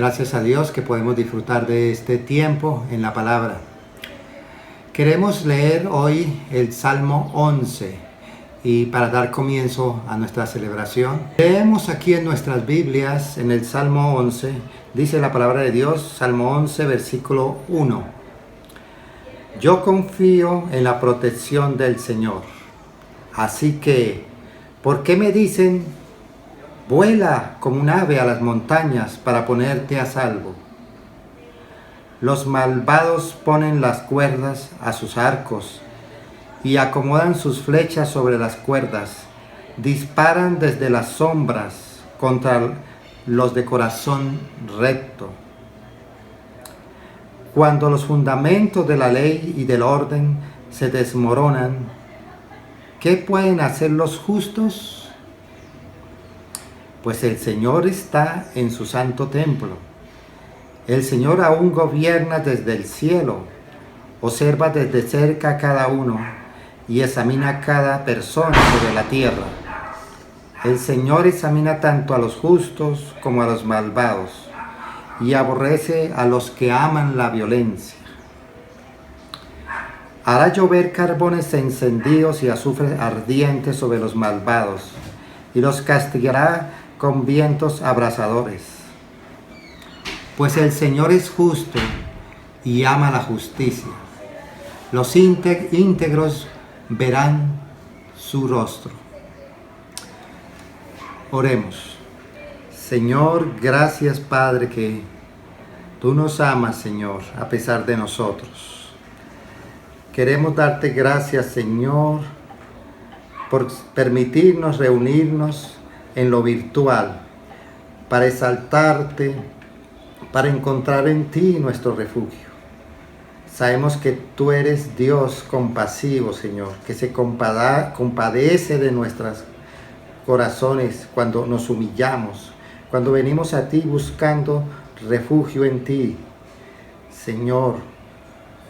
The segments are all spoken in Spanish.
Gracias a Dios que podemos disfrutar de este tiempo en la palabra. Queremos leer hoy el Salmo 11 y para dar comienzo a nuestra celebración. Leemos aquí en nuestras Biblias, en el Salmo 11, dice la palabra de Dios, Salmo 11, versículo 1. Yo confío en la protección del Señor, así que, ¿por qué me dicen? Vuela como un ave a las montañas para ponerte a salvo. Los malvados ponen las cuerdas a sus arcos y acomodan sus flechas sobre las cuerdas. Disparan desde las sombras contra los de corazón recto. Cuando los fundamentos de la ley y del orden se desmoronan, ¿qué pueden hacer los justos? Pues el Señor está en su santo templo. El Señor aún gobierna desde el cielo, observa desde cerca a cada uno y examina a cada persona sobre la tierra. El Señor examina tanto a los justos como a los malvados y aborrece a los que aman la violencia. Hará llover carbones encendidos y azufre ardiente sobre los malvados y los castigará con vientos abrasadores. Pues el Señor es justo y ama la justicia. Los íntegros verán su rostro. Oremos. Señor, gracias Padre que tú nos amas, Señor, a pesar de nosotros. Queremos darte gracias, Señor, por permitirnos reunirnos en lo virtual, para exaltarte, para encontrar en ti nuestro refugio. Sabemos que tú eres Dios compasivo, Señor, que se compadece de nuestros corazones cuando nos humillamos, cuando venimos a ti buscando refugio en ti. Señor,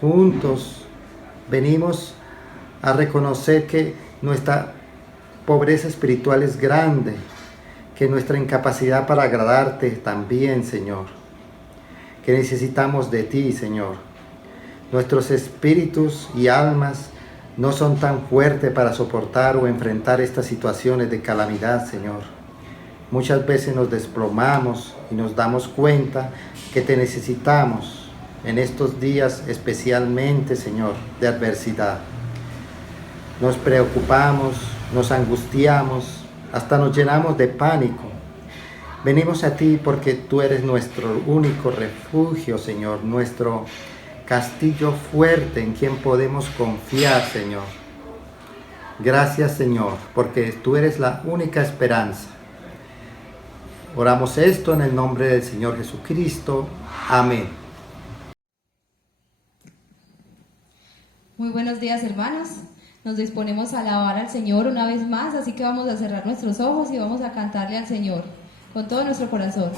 juntos venimos a reconocer que nuestra pobreza espiritual es grande, que nuestra incapacidad para agradarte también, Señor, que necesitamos de ti, Señor. Nuestros espíritus y almas no son tan fuertes para soportar o enfrentar estas situaciones de calamidad, Señor. Muchas veces nos desplomamos y nos damos cuenta que te necesitamos en estos días especialmente, Señor, de adversidad. Nos preocupamos, nos angustiamos, hasta nos llenamos de pánico. Venimos a ti porque tú eres nuestro único refugio, Señor, nuestro castillo fuerte en quien podemos confiar, Señor. Gracias, Señor, porque tú eres la única esperanza. Oramos esto en el nombre del Señor Jesucristo. Amén. Muy buenos días, hermanos. Nos disponemos a alabar al Señor una vez más, así que vamos a cerrar nuestros ojos y vamos a cantarle al Señor con todo nuestro corazón.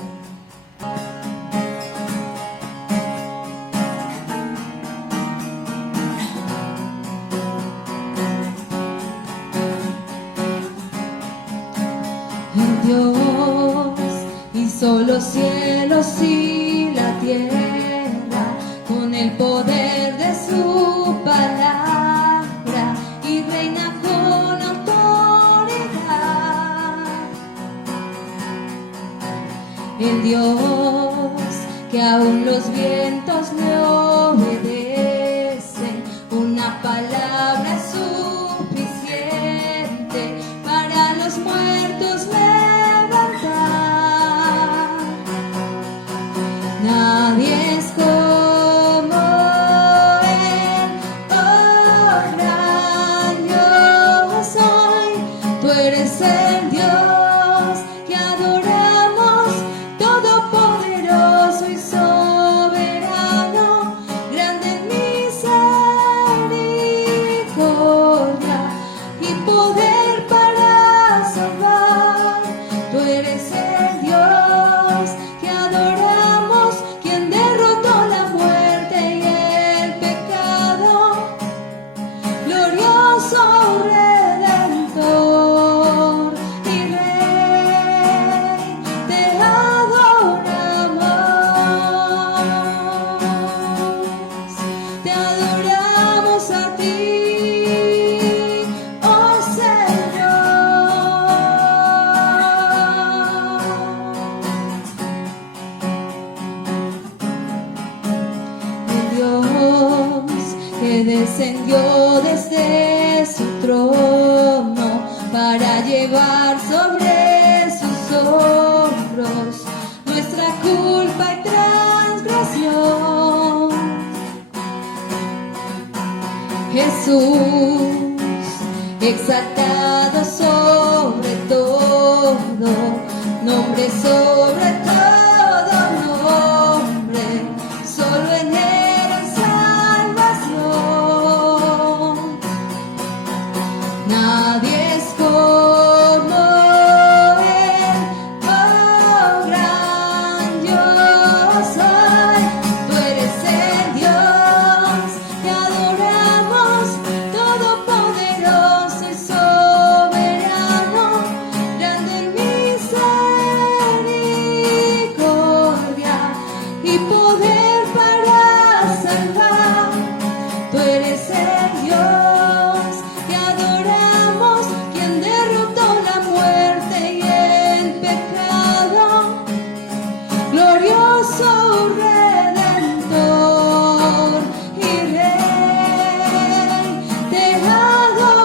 El Dios hizo los cielos y la tierra con el poder de su palabra. Y reina con autoridad. El Dios que aún los vientos le obedecen, una palabra es suficiente para los muertos levantar. Nadie es como Él, oh gran Dios soy, tú eres el Dios que adoramos, todopoderoso y soberano, adoramos a ti, oh Señor. El Dios que descendió desde su trono para llevar sobre sus hombros nuestra culpa y transgresión. Jesús, exaltado sobre todo, nombre sobre todo nombre, solo en él hay salvación. Nadie es como él, oh gran yo soy. Tú eres el Dios que adoramos, todopoderoso y soberano, grande en misericordia y poder para salvar. Tú eres el Dios que adoramos, quien derrotó la muerte y el pecado, glorioso Redentor y Rey, te adoramos.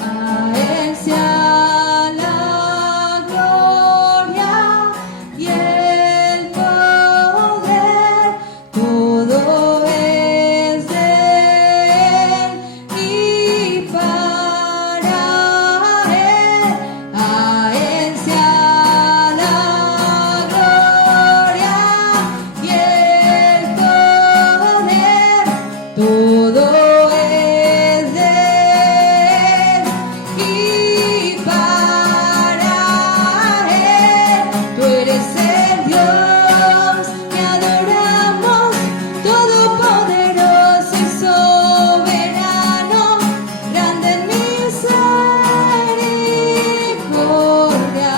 A él sea la gloria y el poder, todo es de él y para él. A él sea la gloria y el poder, todo es de él y para él. Tú eres el Dios que adoramos, todopoderoso y soberano, grande en misericordia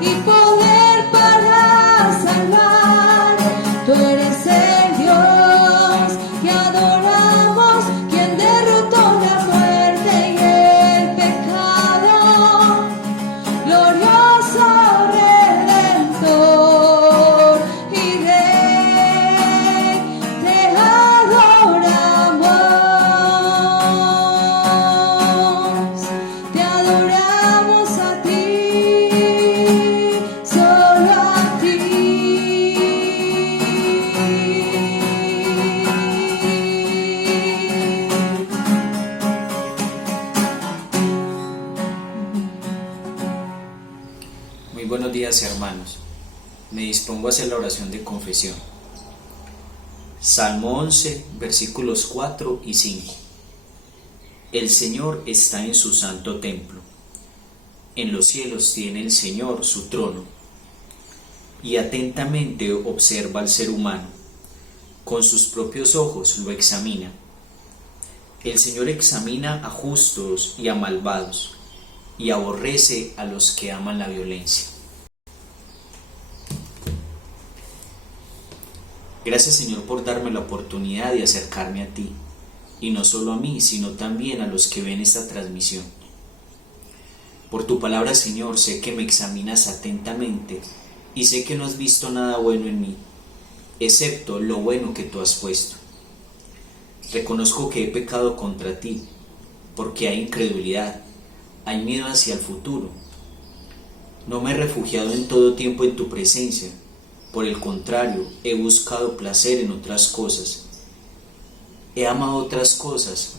y poder para salvar. Tú eres el Dios que adoramos, quien derrotó la muerte y el pecado, glorioso Redentor y Rey, te adoramos a ti, solo a ti. Muy buenos días, hermanos. Me dispongo a hacer la oración de confesión. Salmo 11, versículos 4 y 5. El Señor está en su santo templo. En los cielos tiene el Señor su trono. Y atentamente observa al ser humano. Con sus propios ojos lo examina. El Señor examina a justos y a malvados, y aborrece a los que aman la violencia. Gracias, Señor, por darme la oportunidad de acercarme a ti, y no solo a mí, sino también a los que ven esta transmisión. Por tu palabra, Señor, sé que me examinas atentamente y sé que no has visto nada bueno en mí, excepto lo bueno que tú has puesto. Reconozco que he pecado contra ti, porque hay incredulidad, hay miedo hacia el futuro. No me he refugiado en todo tiempo en tu presencia. Por el contrario, he buscado placer en otras cosas. He amado otras cosas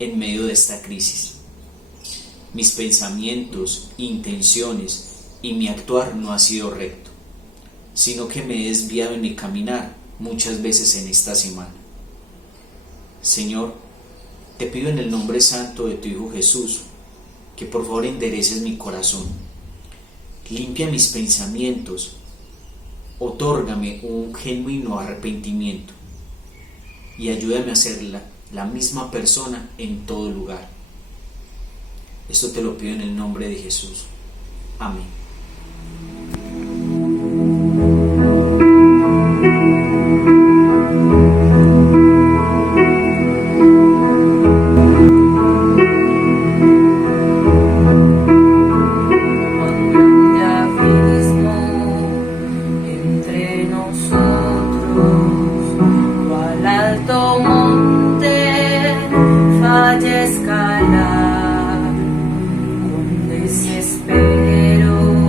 en medio de esta crisis. Mis pensamientos, intenciones y mi actuar no ha sido recto, sino que me he desviado en mi caminar muchas veces en esta semana. Señor, te pido en el nombre santo de tu Hijo Jesús, que por favor endereces mi corazón, limpia mis pensamientos, otórgame un genuino arrepentimiento y ayúdame a ser la misma persona en todo lugar. Esto te lo pido en el nombre de Jesús. Amén. Escalar con desespero.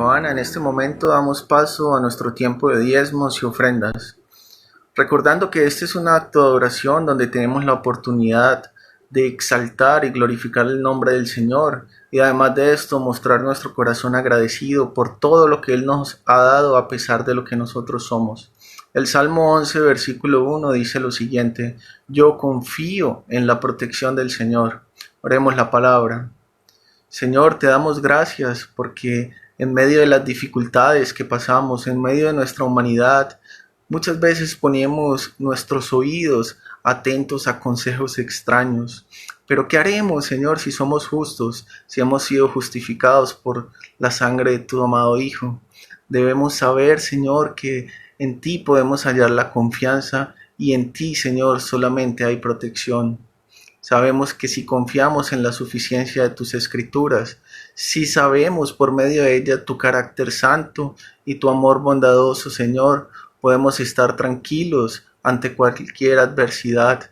Covana. En este momento damos paso a nuestro tiempo de diezmos y ofrendas, recordando que este es un acto de adoración donde tenemos la oportunidad de exaltar y glorificar el nombre del Señor, y además de esto mostrar nuestro corazón agradecido por todo lo que Él nos ha dado a pesar de lo que nosotros somos. El Salmo 11, versículo 1 dice lo siguiente: yo confío en la protección del Señor. Oremos la palabra. Señor, te damos gracias porque en medio de las dificultades que pasamos, en medio de nuestra humanidad, muchas veces ponemos nuestros oídos atentos a consejos extraños. Pero ¿qué haremos, Señor, si somos justos, si hemos sido justificados por la sangre de tu amado Hijo? Debemos saber, Señor, que en ti podemos hallar la confianza y en ti, Señor, solamente hay protección. Sabemos que si confiamos en la suficiencia de tus escrituras, si sabemos por medio de ella tu carácter santo y tu amor bondadoso, Señor, podemos estar tranquilos ante cualquier adversidad.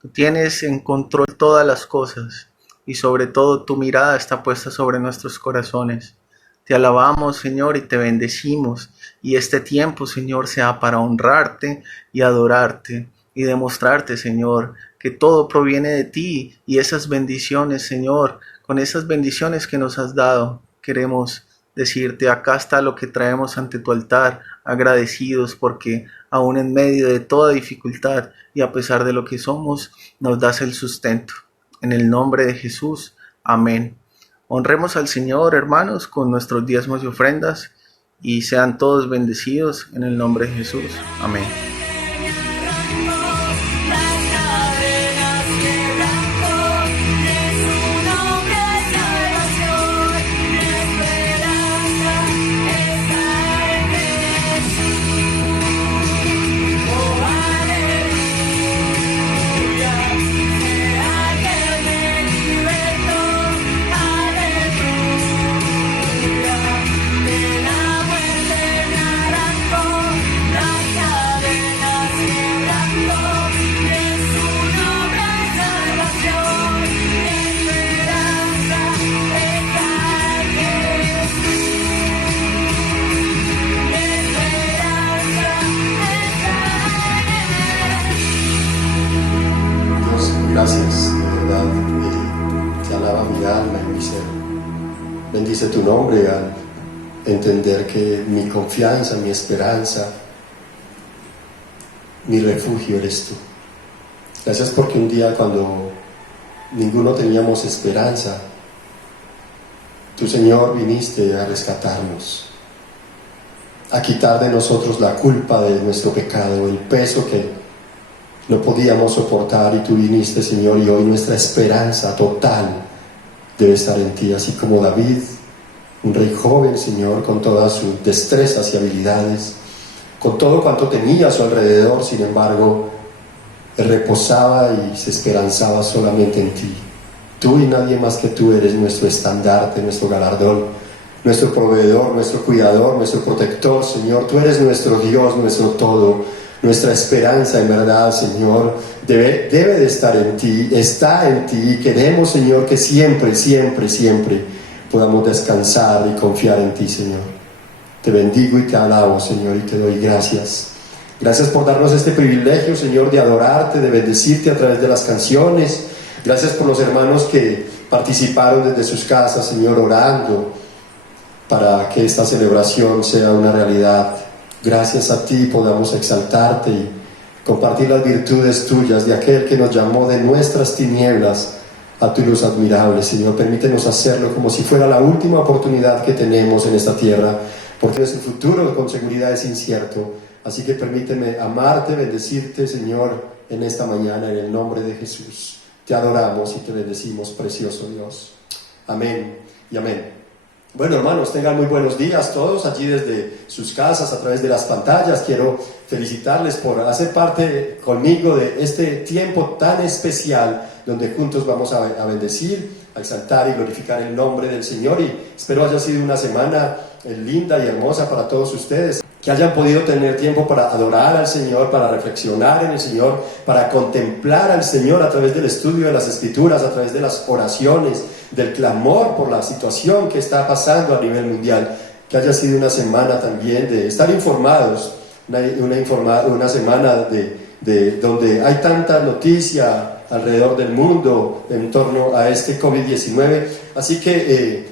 Tú tienes en control todas las cosas y sobre todo tu mirada está puesta sobre nuestros corazones. Te alabamos, Señor, y te bendecimos, y este tiempo, Señor, sea para honrarte y adorarte y demostrarte, Señor, que todo proviene de ti, y esas bendiciones, Señor, con esas bendiciones que nos has dado, queremos decirte: acá está lo que traemos ante tu altar, agradecidos porque aún en medio de toda dificultad y a pesar de lo que somos, nos das el sustento. En el nombre de Jesús, amén. Honremos al Señor, hermanos, con nuestros diezmos y ofrendas, y sean todos bendecidos en el nombre de Jesús. Amén. Gracias, de verdad, te alaba mi alma y mi ser. Bendice tu nombre al entender que mi confianza, mi esperanza, mi refugio eres tú. Gracias porque un día cuando ninguno teníamos esperanza, tú, Señor, viniste a rescatarnos, a quitar de nosotros la culpa de nuestro pecado, el peso que no podíamos soportar, y tú viniste, Señor, y hoy nuestra esperanza total debe estar en ti, así como David, un rey joven, Señor, con todas sus destrezas y habilidades, con todo cuanto tenía a su alrededor. Sin embargo, él reposaba y se esperanzaba solamente en ti. Tú y nadie más que tú eres nuestro estandarte, nuestro galardón, nuestro proveedor, nuestro cuidador, nuestro protector, Señor. Tú eres nuestro Dios, nuestro todo. Nuestra esperanza, en verdad, Señor, debe de estar en ti, está en ti, y queremos, Señor, que siempre, siempre, siempre podamos descansar y confiar en ti, Señor. Te bendigo y te alabo, Señor, y te doy gracias. Gracias por darnos este privilegio, Señor, de adorarte, de bendecirte a través de las canciones. Gracias por los hermanos que participaron desde sus casas, Señor, orando para que esta celebración sea una realidad. Gracias a ti podamos exaltarte y compartir las virtudes tuyas de aquel que nos llamó de nuestras tinieblas a tu luz admirable. Señor, permítenos hacerlo como si fuera la última oportunidad que tenemos en esta tierra, porque nuestro futuro con seguridad es incierto. Así que permíteme amarte, bendecirte, Señor, en esta mañana, en el nombre de Jesús. Te adoramos y te bendecimos, precioso Dios. Amén y amén. Bueno, hermanos, tengan muy buenos días todos allí desde sus casas, a través de las pantallas. Quiero felicitarles por hacer parte conmigo de este tiempo tan especial donde juntos vamos a bendecir, a exaltar y glorificar el nombre del Señor. Y espero haya sido una semana linda y hermosa para todos ustedes, que hayan podido tener tiempo para adorar al Señor, para reflexionar en el Señor, para contemplar al Señor a través del estudio de las Escrituras, a través de las oraciones, del clamor por la situación que está pasando a nivel mundial. que haya sido una semana también de estar informados, una semana de donde hay tanta noticia alrededor del mundo en torno a este COVID-19. Así que,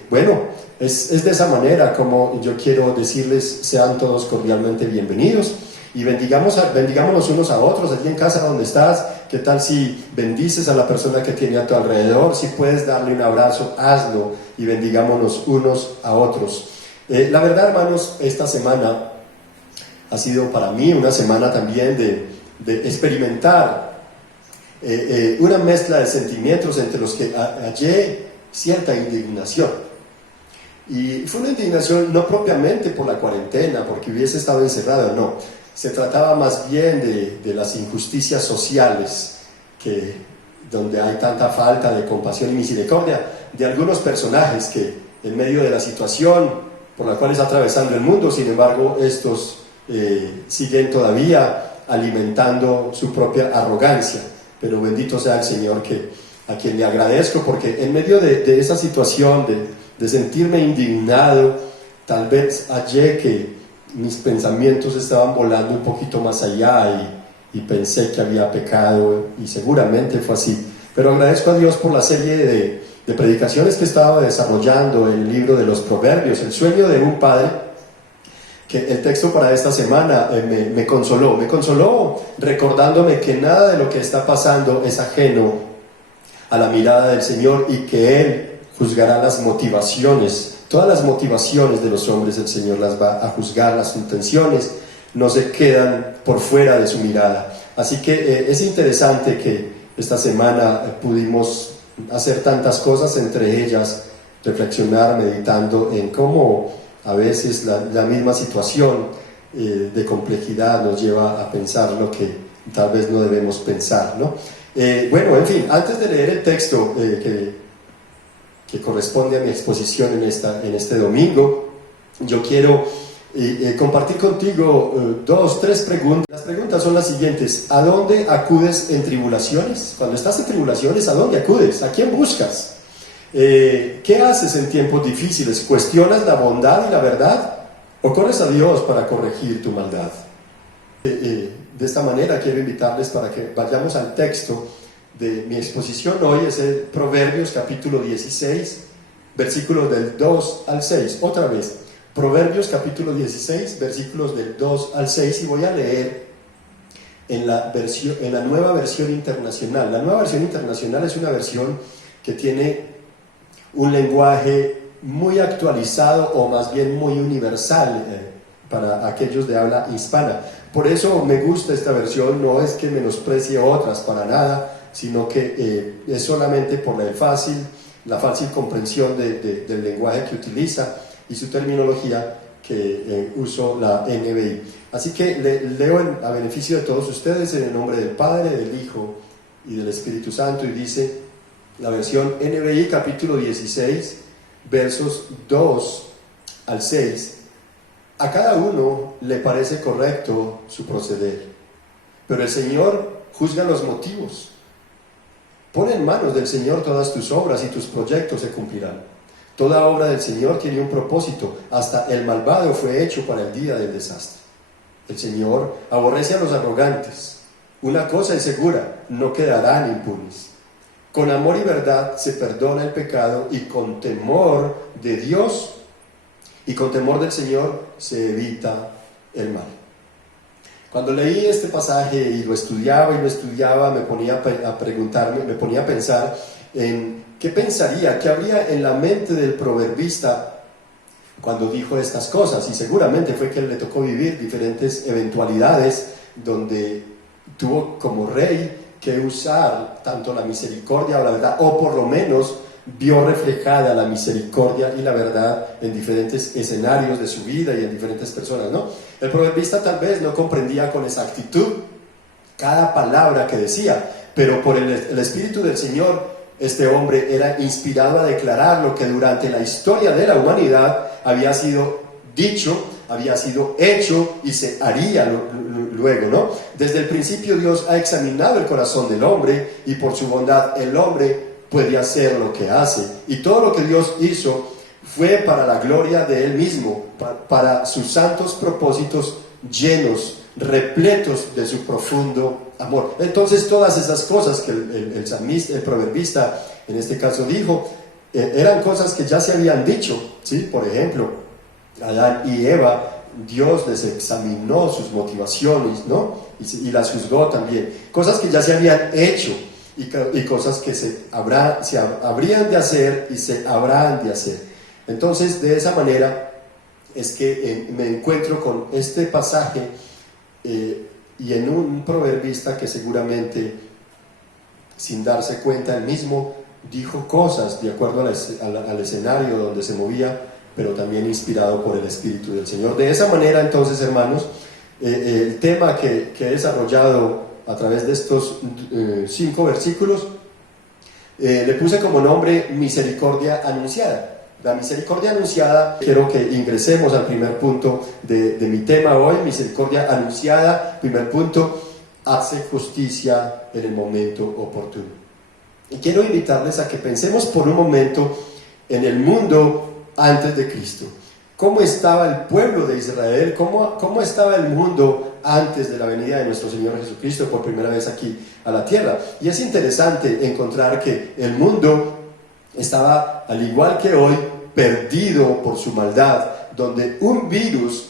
es de esa manera como yo quiero decirles, sean todos cordialmente bienvenidos y bendigámonos unos a otros allí en casa donde estás. ¿Qué tal si bendices a la persona que tiene a tu alrededor? Si puedes darle un abrazo, hazlo y bendigámonos unos a otros. La verdad, hermanos, esta semana ha sido para mí una semana también de experimentar una mezcla de sentimientos entre los que hallé cierta indignación. Y fue una indignación no propiamente por la cuarentena, porque hubiese estado encerrado, no. Se trataba más bien de las injusticias sociales, donde hay tanta falta de compasión y misericordia de algunos personajes que en medio de la situación por la cual está atravesando el mundo, sin embargo, estos siguen todavía alimentando su propia arrogancia. Pero bendito sea el Señor, a quien le agradezco, porque en medio de esa situación de sentirme indignado, tal vez hallé que mis pensamientos estaban volando un poquito más allá y pensé que había pecado, y seguramente fue así. Pero agradezco a Dios por la serie de predicaciones que he estado desarrollando en el libro de los Proverbios, el sueño de un padre, que el texto para esta semana me consoló recordándome que nada de lo que está pasando es ajeno a la mirada del Señor y que Él juzgará las motivaciones, todas las motivaciones de los hombres. El Señor las va a juzgar, las intenciones no se quedan por fuera de su mirada. Así que es interesante que esta semana pudimos hacer tantas cosas, entre ellas reflexionar meditando en cómo a veces la misma situación de complejidad nos lleva a pensar lo que tal vez no debemos pensar, ¿no? En fin, antes de leer el texto que corresponde a mi exposición en este domingo, yo quiero compartir contigo 3 preguntas. Las preguntas son las siguientes: ¿a dónde acudes en tribulaciones? Cuando estás en tribulaciones, ¿a dónde acudes? ¿A quién buscas? ¿Qué haces en tiempos difíciles? ¿Cuestionas la bondad y la verdad? ¿O corres a Dios para corregir tu maldad? De esta manera quiero invitarles para que vayamos al texto de mi exposición hoy. Es el Proverbios capítulo 16, versículos del 2 al 6. Otra vez, Proverbios capítulo 16, versículos del 2 al 6, y voy a leer en la nueva versión internacional. La nueva versión internacional es una versión que tiene un lenguaje muy actualizado, o más bien muy universal para aquellos de habla hispana. Por eso me gusta esta versión. No es que menosprecie otras para nada, sino que es solamente por la fácil comprensión del lenguaje que utiliza y su terminología, que uso la NBI. Así que leo a beneficio de todos ustedes en el nombre del Padre, del Hijo y del Espíritu Santo, y dice la versión NBI capítulo 16, versos 2 al 6: a cada uno le parece correcto su proceder, pero el Señor juzga los motivos. Pon en manos del Señor todas tus obras y tus proyectos se cumplirán. Toda obra del Señor tiene un propósito, hasta el malvado fue hecho para el día del desastre. El Señor aborrece a los arrogantes. Una cosa es segura: no quedarán impunes. Con amor y verdad se perdona el pecado, y con temor de Dios y con temor del Señor se evita el mal. Cuando leí este pasaje y lo estudiaba, me ponía a preguntarme, me ponía a pensar en qué pensaría, qué habría en la mente del proverbista cuando dijo estas cosas. Y seguramente fue que le tocó vivir diferentes eventualidades donde tuvo como rey que usar tanto la misericordia o la verdad, o por lo menos vio reflejada la misericordia y la verdad en diferentes escenarios de su vida y en diferentes personas, ¿no? El proverbista tal vez no comprendía con exactitud cada palabra que decía, pero por el Espíritu del Señor, este hombre era inspirado a declarar lo que durante la historia de la humanidad había sido dicho, había sido hecho y se haría luego, ¿no? Desde el principio Dios ha examinado el corazón del hombre, y por su bondad el hombre puede hacer lo que hace, y todo lo que Dios hizo fue para la gloria de Él mismo, para sus santos propósitos llenos, repletos de su profundo amor. Entonces todas esas cosas que el salmista, el proverbista en este caso dijo, eran cosas que ya se habían dicho, ¿sí? Por ejemplo, Adán y Eva, Dios les examinó sus motivaciones, ¿no? Y las juzgó también. Cosas que ya se habían hecho y cosas que se habrían de hacer y se habrán de hacer. Entonces, de esa manera es que me encuentro con este pasaje y en un proverbista que seguramente, sin darse cuenta, él mismo dijo cosas de acuerdo al escenario donde se movía, pero también inspirado por el Espíritu del Señor. De esa manera, entonces, hermanos, el tema que he desarrollado a través de estos 5 versículos, le puse como nombre misericordia anunciada. La misericordia anunciada, quiero que ingresemos al primer punto de mi tema hoy, misericordia anunciada. Primer punto, hace justicia en el momento oportuno. Y quiero invitarles a que pensemos por un momento en el mundo antes de Cristo. ¿Cómo estaba el pueblo de Israel? ¿Cómo estaba el mundo antes de la venida de nuestro Señor Jesucristo por primera vez aquí a la tierra? Y es interesante encontrar que el mundo estaba, al igual que hoy, perdido por su maldad, donde un virus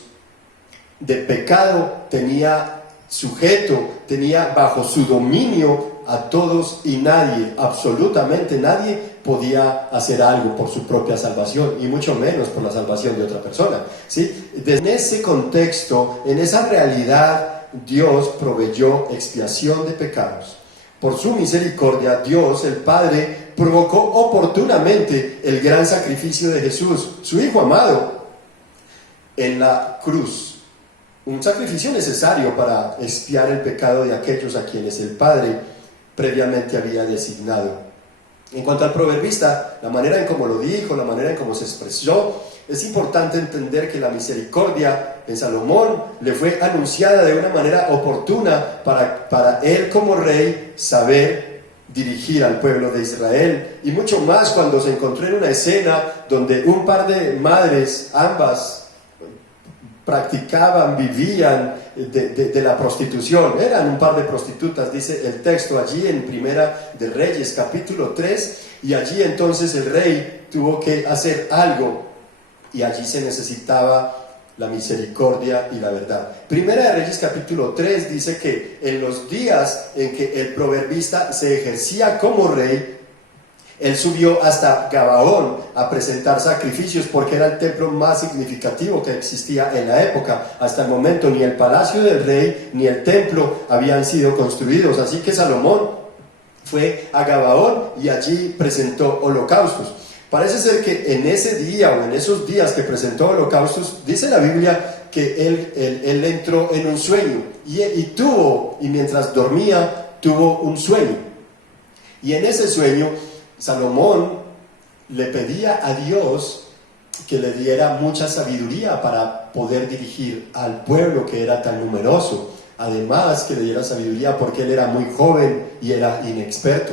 de pecado tenía bajo su dominio a todos, y nadie, absolutamente nadie, podía hacer algo por su propia salvación, y mucho menos por la salvación de otra persona, ¿sí? En ese contexto, en esa realidad, Dios proveyó expiación de pecados. Por su misericordia, Dios, el Padre, provocó oportunamente el gran sacrificio de Jesús, su Hijo amado, en la cruz. Un sacrificio necesario para expiar el pecado de aquellos a quienes el Padre previamente había designado. En cuanto al proverbista, la manera en cómo lo dijo, la manera en cómo se expresó, es importante entender que la misericordia en Salomón le fue anunciada de una manera oportuna para él como rey saber dirigir al pueblo de Israel, y mucho más cuando se encontró en una escena donde un par de madres, ambas practicaban, vivían de la prostitución. Eran un par de prostitutas, dice el texto allí en Primera de Reyes capítulo 3, y allí entonces el rey tuvo que hacer algo, y allí se necesitaba la misericordia y la verdad. Primera de Reyes capítulo 3 dice que en los días en que el proverbista se ejercía como rey, él subió hasta Gabaón a presentar sacrificios, porque era el templo más significativo que existía en la época. Hasta el momento ni el palacio del rey ni el templo habían sido construidos, así que Salomón fue a Gabaón y allí presentó holocaustos. Parece ser que en ese día o en esos días que presentó holocaustos, dice la Biblia que él entró en un sueño y mientras dormía tuvo un sueño, y en ese sueño Salomón le pedía a Dios que le diera mucha sabiduría para poder dirigir al pueblo que era tan numeroso. Además, que le diera sabiduría porque él era muy joven y era inexperto.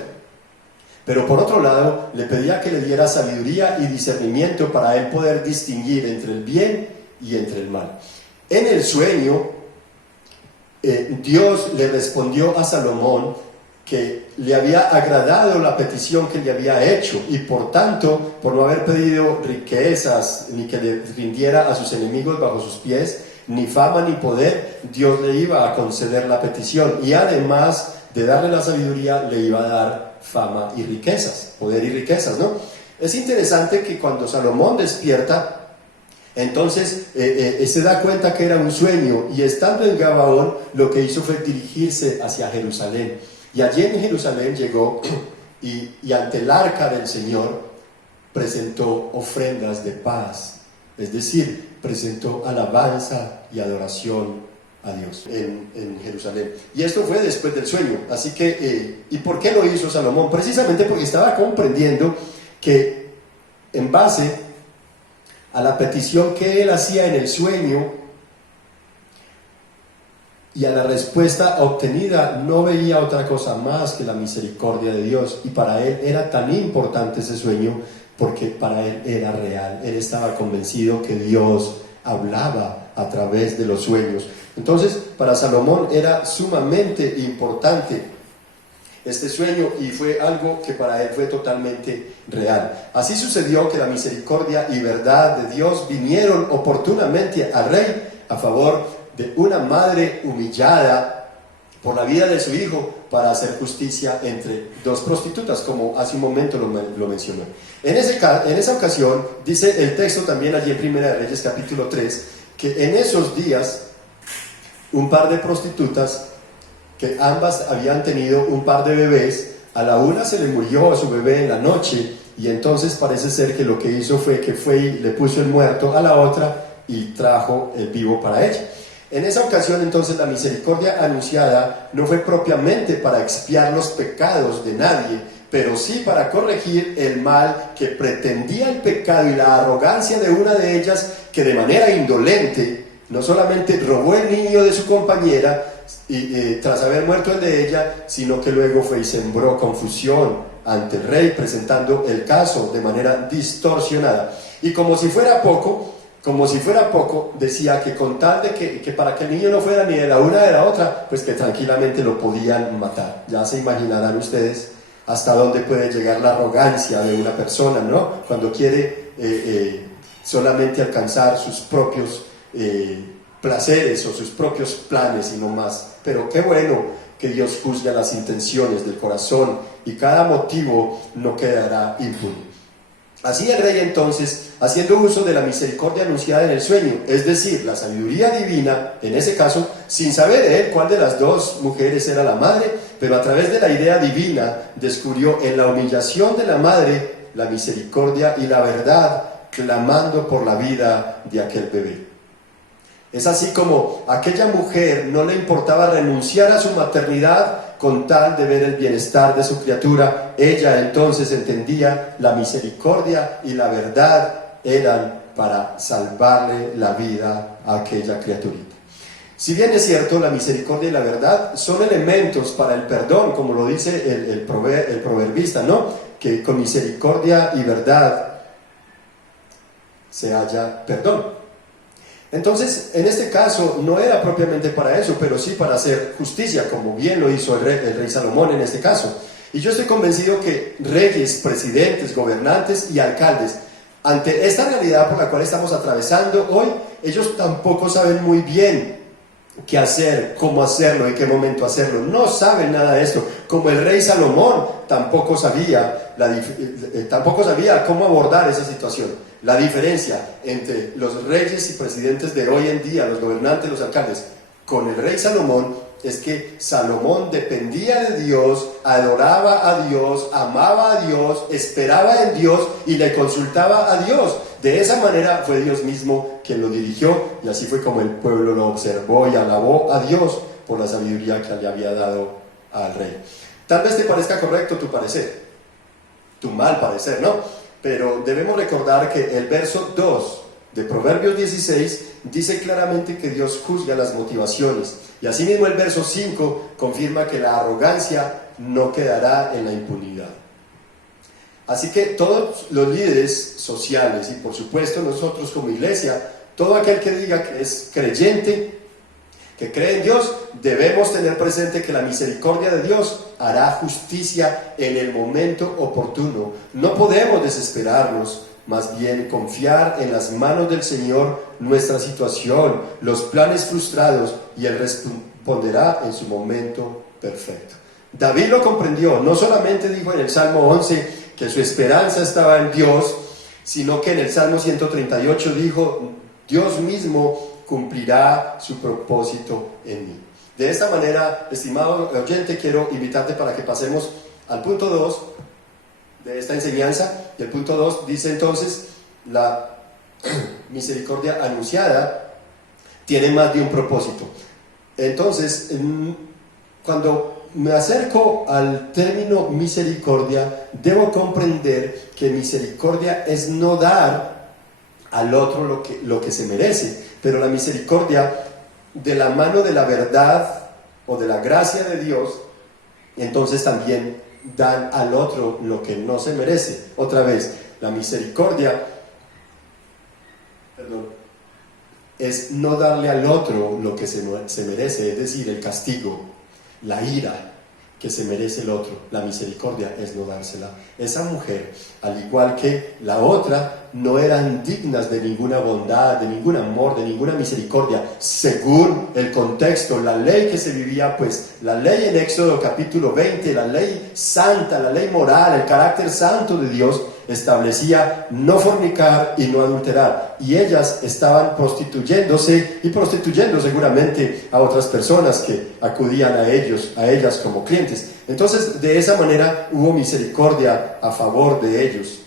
Pero por otro lado, le pedía que le diera sabiduría y discernimiento para él poder distinguir entre el bien y entre el mal. En el sueño, Dios le respondió a Salomón que le había agradado la petición que le había hecho, y por tanto, por no haber pedido riquezas, ni que le rindiera a sus enemigos bajo sus pies, ni fama ni poder, Dios le iba a conceder la petición, y además de darle la sabiduría, le iba a dar fama y riquezas, poder y riquezas, ¿no? Es interesante que cuando Salomón despierta, entonces se da cuenta que era un sueño, y estando en Gabaón, lo que hizo fue dirigirse hacia Jerusalén. Y allí en Jerusalén llegó y ante el arca del Señor presentó ofrendas de paz, es decir, presentó alabanza y adoración a Dios en Jerusalén. Y esto fue después del sueño. Así que, ¿y por qué lo hizo Salomón? Precisamente porque estaba comprendiendo que en base a la petición que él hacía en el sueño y a la respuesta obtenida, no veía otra cosa más que la misericordia de Dios, y para él era tan importante ese sueño porque para él era real. Él estaba convencido que Dios hablaba a través de los sueños. Entonces, para Salomón era sumamente importante este sueño y fue algo que para él fue totalmente real. Así sucedió que la misericordia y verdad de Dios vinieron oportunamente al rey a favor de una madre humillada por la vida de su hijo para hacer justicia entre dos prostitutas, como hace un momento lo mencionó. En esa ocasión, dice el texto también allí en Primera de Reyes capítulo 3, que en esos días un par de prostitutas, que ambas habían tenido un par de bebés, a la una se le murió a su bebé en la noche, y entonces parece ser que lo que hizo fue que le puso el muerto a la otra y trajo el vivo para ella. En esa ocasión entonces la misericordia anunciada no fue propiamente para expiar los pecados de nadie, pero sí para corregir el mal que pretendía el pecado y la arrogancia de una de ellas, que de manera indolente no solamente robó el niño de su compañera y tras haber muerto el de ella, sino que luego fue y sembró confusión ante el rey, presentando el caso de manera distorsionada. Y como si fuera poco, decía que con tal de que para que el niño no fuera ni de la una ni de la otra, pues que tranquilamente lo podían matar. Ya se imaginarán ustedes hasta dónde puede llegar la arrogancia de una persona, ¿no? Cuando quiere solamente alcanzar sus propios placeres o sus propios planes y no más. Pero qué bueno que Dios juzga las intenciones del corazón y cada motivo no quedará impune. Así el rey entonces, haciendo uso de la misericordia anunciada en el sueño, es decir, la sabiduría divina, en ese caso, sin saber él cuál de las dos mujeres era la madre, pero a través de la idea divina, descubrió en la humillación de la madre la misericordia y la verdad, clamando por la vida de aquel bebé. Es así como a aquella mujer no le importaba renunciar a su maternidad con tal de ver el bienestar de su criatura. Ella entonces entendía la misericordia y la verdad eran para salvarle la vida a aquella criaturita. Si bien es cierto, la misericordia y la verdad son elementos para el perdón, como lo dice el proverbista, ¿no? Que con misericordia y verdad se halla perdón. Entonces, en este caso, no era propiamente para eso, pero sí para hacer justicia, como bien lo hizo el rey Salomón en este caso. Y yo estoy convencido que reyes, presidentes, gobernantes y alcaldes, ante esta realidad por la cual estamos atravesando hoy, ellos tampoco saben muy bien qué hacer, cómo hacerlo, en qué momento hacerlo. No saben nada de esto. Como el rey Salomón tampoco sabía cómo abordar esa situación. La diferencia entre los reyes y presidentes de hoy en día, los gobernantes, los alcaldes, con el rey Salomón, es que Salomón dependía de Dios, adoraba a Dios, amaba a Dios, esperaba en Dios y le consultaba a Dios. De esa manera fue Dios mismo quien lo dirigió, y así fue como el pueblo lo observó y alabó a Dios por la sabiduría que le había dado al rey. Tal vez te parezca correcto tu parecer, tu mal parecer, ¿no? Pero debemos recordar que el verso 2 de Proverbios 16 dice claramente que Dios juzga las motivaciones, y asimismo el verso 5 confirma que la arrogancia no quedará en la impunidad. Así que todos los líderes sociales, y por supuesto nosotros como iglesia, todo aquel que diga que es creyente, que cree en Dios, debemos tener presente que la misericordia de Dios hará justicia en el momento oportuno. No podemos desesperarnos, más bien confiar en las manos del Señor nuestra situación, los planes frustrados, y Él responderá en su momento perfecto. David lo comprendió, no solamente dijo en el Salmo 11 que su esperanza estaba en Dios, sino que en el Salmo 138 dijo: Dios mismo cumplirá su propósito en mí. De esta manera, estimado oyente, quiero invitarte para que pasemos al punto 2 de esta enseñanza. Y el punto 2 dice entonces: la misericordia anunciada tiene más de un propósito. Entonces, cuando me acerco al término misericordia, debo comprender que misericordia es no dar al otro lo que se merece, pero la misericordia, de la mano de la verdad o de la gracia de Dios, entonces también dan al otro lo que no se merece. Otra vez, La misericordia, es no darle al otro lo que se merece, es decir, el castigo, la ira que se merece el otro. La misericordia es no dársela. Esa mujer, al igual que la otra, no eran dignas de ninguna bondad, de ningún amor, de ninguna misericordia, según el contexto, la ley que se vivía, pues la ley en Éxodo capítulo 20, la ley santa, la ley moral, el carácter santo de Dios, establecía no fornicar y no adulterar, y ellas estaban prostituyéndose y prostituyendo seguramente a otras personas que acudían a ellas como clientes. Entonces, de esa manera hubo misericordia a favor de ellos,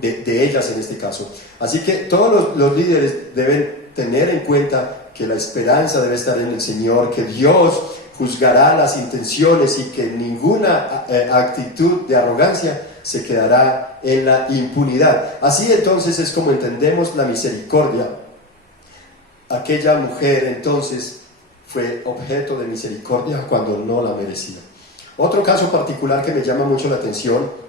de ellas en este caso. Así que todos los líderes deben tener en cuenta que la esperanza debe estar en el Señor, que Dios juzgará las intenciones y que ninguna actitud de arrogancia se quedará en la impunidad. Así entonces es como entendemos la misericordia. Aquella mujer entonces fue objeto de misericordia cuando no la merecía. Otro caso particular que me llama mucho la atención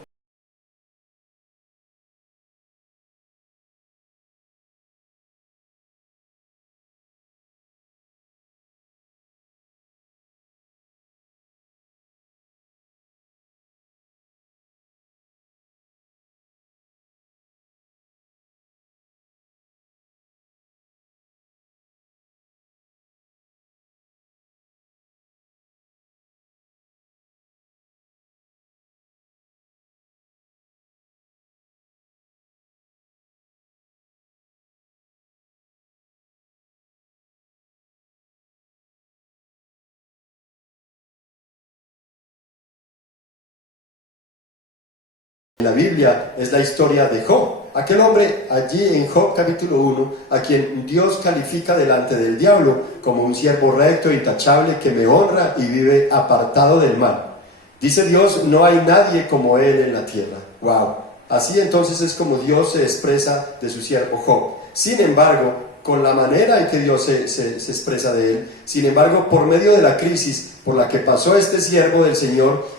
en la Biblia es la historia de Job, aquel hombre allí en Job capítulo 1, a quien Dios califica delante del diablo como un siervo recto e intachable que me honra y vive apartado del mal. Dice Dios, no hay nadie como él en la tierra. ¡Wow! Así entonces es como Dios se expresa de su siervo Job. Sin embargo, con la manera en que Dios se expresa de él, sin embargo, por medio de la crisis por la que pasó este siervo del Señor,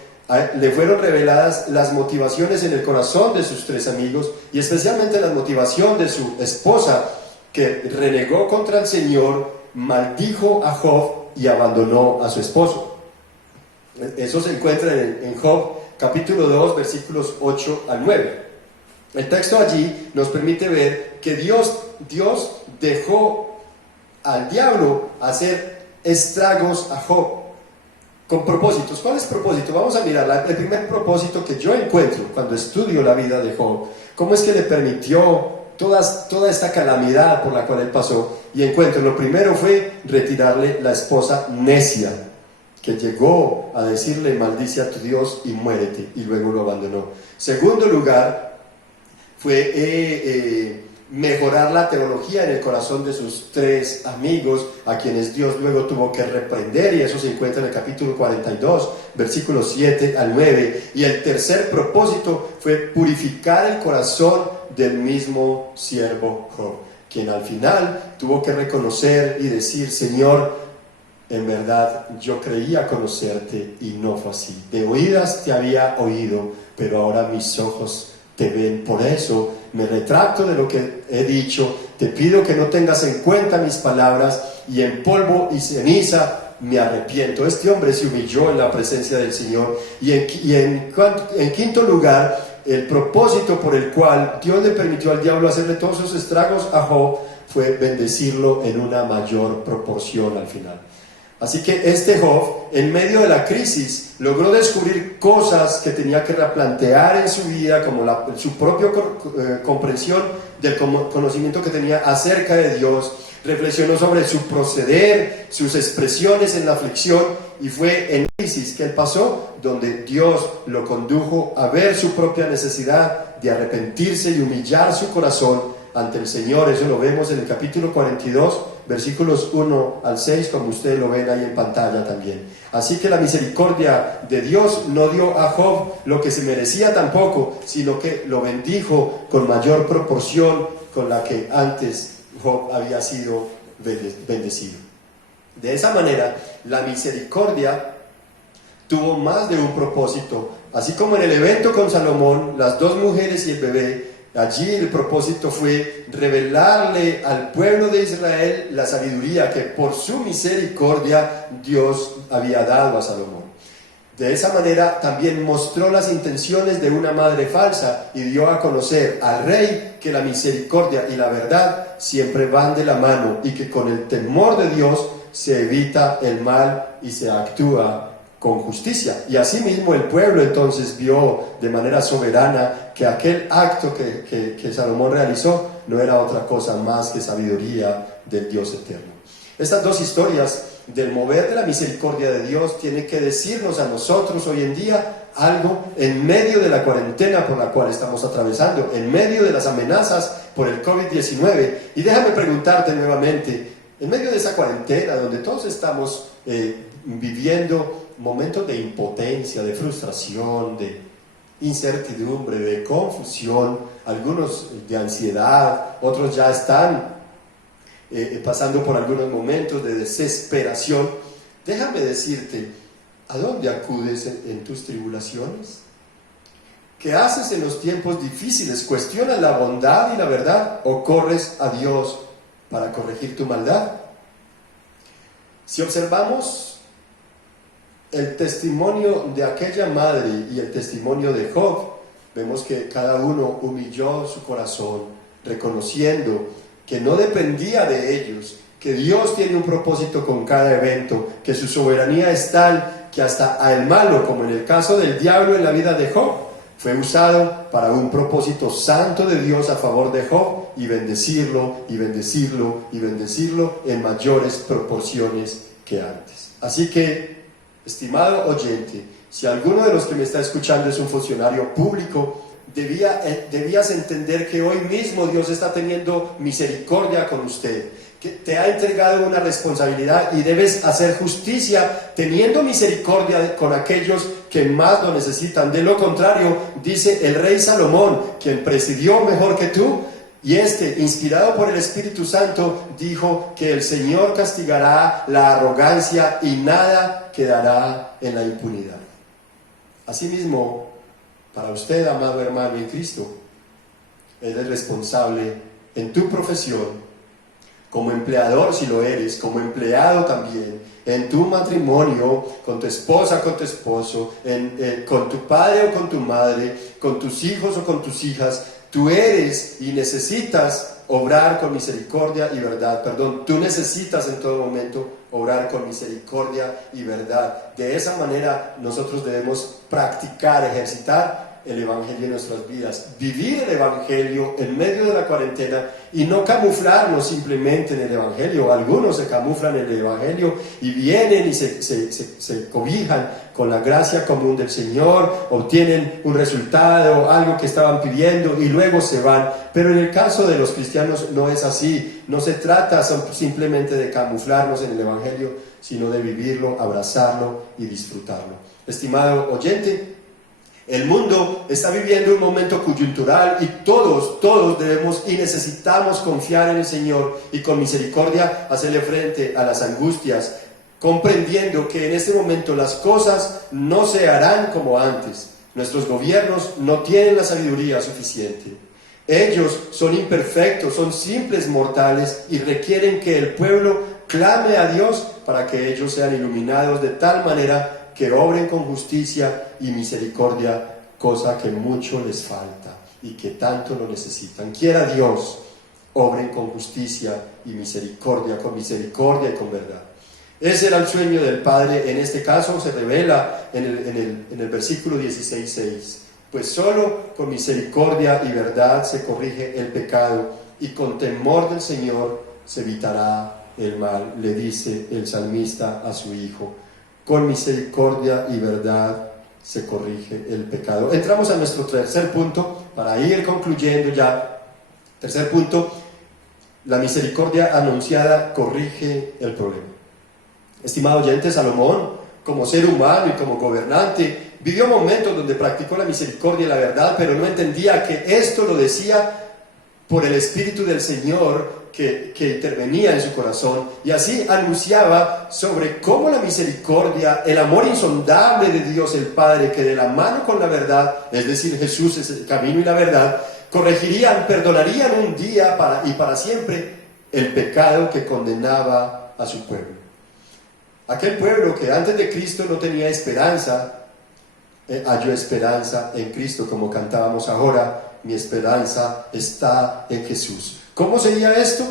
le fueron reveladas las motivaciones en el corazón de sus tres amigos y especialmente la motivación de su esposa, que renegó contra el Señor, maldijo a Job y abandonó a su esposo. Eso se encuentra en Job capítulo 2 versículos 8 al 9. El texto allí nos permite ver que Dios dejó al diablo hacer estragos a Job con propósitos. ¿Cuál es el propósito? Vamos a mirar el primer propósito que yo encuentro cuando estudio la vida de Job. ¿Cómo es que le permitió toda esta calamidad por la cual él pasó? Y encuentro, lo primero fue retirarle la esposa necia, que llegó a decirle, maldice a tu Dios y muérete, y luego lo abandonó. Segundo lugar, fue mejorar la teología en el corazón de sus tres amigos, a quienes Dios luego tuvo que reprender, y eso se encuentra en el capítulo 42, versículos 7 al 9. Y el tercer propósito fue purificar el corazón del mismo siervo Job, quien al final tuvo que reconocer y decir, Señor, en verdad yo creía conocerte y no fue así. De oídas te había oído, pero ahora mis ojos te ven. Por eso me retracto de lo que he dicho, te pido que no tengas en cuenta mis palabras, y en polvo y ceniza me arrepiento. Este hombre se humilló en la presencia del Señor. Y en quinto lugar, el propósito por el cual Dios le permitió al diablo hacerle todos esos estragos a Job fue bendecirlo en una mayor proporción al final. Así que este Job, en medio de la crisis, logró descubrir cosas que tenía que replantear en su vida, como su propia comprensión del conocimiento que tenía acerca de Dios. Reflexionó sobre su proceder, sus expresiones en la aflicción, y fue en crisis que él pasó, donde Dios lo condujo a ver su propia necesidad de arrepentirse y humillar su corazón ante el Señor. Eso lo vemos en el capítulo 42, versículos 1 al 6, como ustedes lo ven ahí en pantalla también. Así que la misericordia de Dios no dio a Job lo que se merecía tampoco, sino que lo bendijo con mayor proporción con la que antes Job había sido bendecido. De esa manera, la misericordia tuvo más de un propósito. Así como en el evento con Salomón, las dos mujeres y el bebé, Allí el propósito fue revelarle al pueblo de Israel la sabiduría que por su misericordia Dios había dado a Salomón. De esa manera también mostró las intenciones de una madre falsa y dio a conocer al rey que la misericordia y la verdad siempre van de la mano y que con el temor de Dios se evita el mal y se actúa con justicia. Y asimismo el pueblo entonces vio de manera soberana que aquel acto que Salomón realizó no era otra cosa más que sabiduría del Dios eterno. Estas dos historias del mover de la misericordia de Dios tienen que decirnos a nosotros hoy en día algo en medio de la cuarentena por la cual estamos atravesando, en medio de las amenazas por el COVID-19. Y déjame preguntarte nuevamente, en medio de esa cuarentena donde todos estamos viviendo momentos de impotencia, de frustración, de incertidumbre, de confusión, algunos de ansiedad, otros ya están pasando por algunos momentos de desesperación. Déjame decirte, ¿a dónde acudes en tus tribulaciones? ¿Qué haces en los tiempos difíciles? ¿Cuestionas la bondad y la verdad o corres a Dios para corregir tu maldad? Si observamos el testimonio de aquella madre y el testimonio de Job, vemos que cada uno humilló su corazón, reconociendo que no dependía de ellos, que Dios tiene un propósito con cada evento, que su soberanía es tal que hasta el malo, como en el caso del diablo en la vida de Job, fue usado para un propósito santo de Dios a favor de Job y bendecirlo, y bendecirlo, y bendecirlo en mayores proporciones que antes. Así que, estimado oyente, si alguno de los que me está escuchando es un funcionario público, debías entender que hoy mismo Dios está teniendo misericordia con usted, que te ha entregado una responsabilidad y debes hacer justicia teniendo misericordia con aquellos que más lo necesitan. De lo contrario, dice el rey Salomón, quien presidió mejor que tú, y inspirado por el Espíritu Santo, dijo que el Señor castigará la arrogancia y nada quedará en la impunidad. Asimismo, para usted, amado hermano en Cristo, eres responsable en tu profesión, como empleador si lo eres, como empleado también, en tu matrimonio, con tu esposa, con tu esposo, con tu padre o con tu madre, con tus hijos o con tus hijas. Tú eres y necesitas obrar con misericordia y verdad. Tú necesitas en todo momento obrar con misericordia y verdad. De esa manera nosotros debemos practicar, ejercitar el Evangelio en nuestras vidas, vivir el Evangelio en medio de la cuarentena y no camuflarnos simplemente en el Evangelio. Algunos se camuflan en el Evangelio y vienen y se cobijan con la gracia común del Señor, obtienen un resultado, algo que estaban pidiendo y luego se van. Pero en el caso de los cristianos no es así. No se trata simplemente de camuflarnos en el Evangelio, sino de vivirlo, abrazarlo y disfrutarlo. Estimado oyente, el mundo está viviendo un momento coyuntural y todos debemos y necesitamos confiar en el Señor y con misericordia hacerle frente a las angustias, comprendiendo que en este momento las cosas no se harán como antes. Nuestros gobiernos no tienen la sabiduría suficiente. Ellos son imperfectos, son simples mortales y requieren que el pueblo clame a Dios para que ellos sean iluminados de tal manera que obren con justicia y misericordia, cosa que mucho les falta y que tanto lo necesitan. Quiera Dios, obren con justicia y misericordia y con verdad. Ese era el sueño del Padre. En este caso se revela en el versículo 16:6. Pues solo con misericordia y verdad se corrige el pecado y con temor del Señor se evitará el mal, le dice el salmista a su Hijo. Con misericordia y verdad se corrige el pecado. Entramos a nuestro tercer punto para ir concluyendo ya. Tercer punto, la misericordia anunciada corrige el problema. Estimado oyente, Salomón, como ser humano y como gobernante, vivió momentos donde practicó la misericordia y la verdad, pero no entendía que esto lo decía por el Espíritu del Señor que intervenía en su corazón, y así anunciaba sobre cómo la misericordia, el amor insondable de Dios el Padre, que de la mano con la verdad, es decir, Jesús es el camino y la verdad, corregirían, perdonarían un día y para siempre el pecado que condenaba a su pueblo. Aquel pueblo que antes de Cristo no tenía esperanza, halló esperanza en Cristo, como cantábamos ahora, mi esperanza está en Jesús. ¿Cómo sería esto?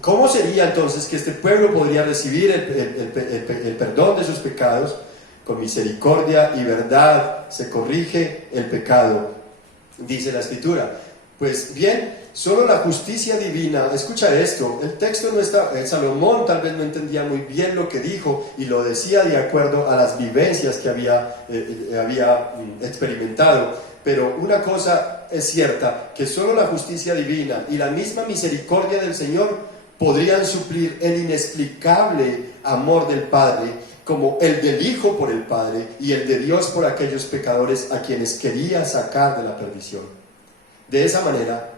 ¿Cómo sería entonces que este pueblo podría recibir el perdón de sus pecados? Con misericordia y verdad se corrige el pecado, dice la Escritura. Pues bien, solo la justicia divina, escucha esto, el texto no está, Salomón tal vez no entendía muy bien lo que dijo y lo decía de acuerdo a las vivencias que había experimentado, pero una cosa es cierta, que solo la justicia divina y la misma misericordia del Señor podrían suplir el inexplicable amor del Padre, como el del Hijo por el Padre y el de Dios por aquellos pecadores a quienes quería sacar de la perdición. De esa manera,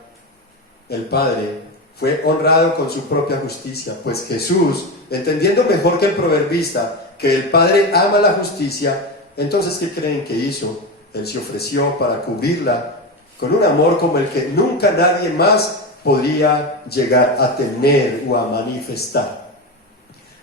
el Padre fue honrado con su propia justicia, pues Jesús, entendiendo mejor que el proverbista que el Padre ama la justicia, entonces ¿qué creen que hizo? Él se ofreció para cubrirla con un amor como el que nunca nadie más podría llegar a tener o a manifestar.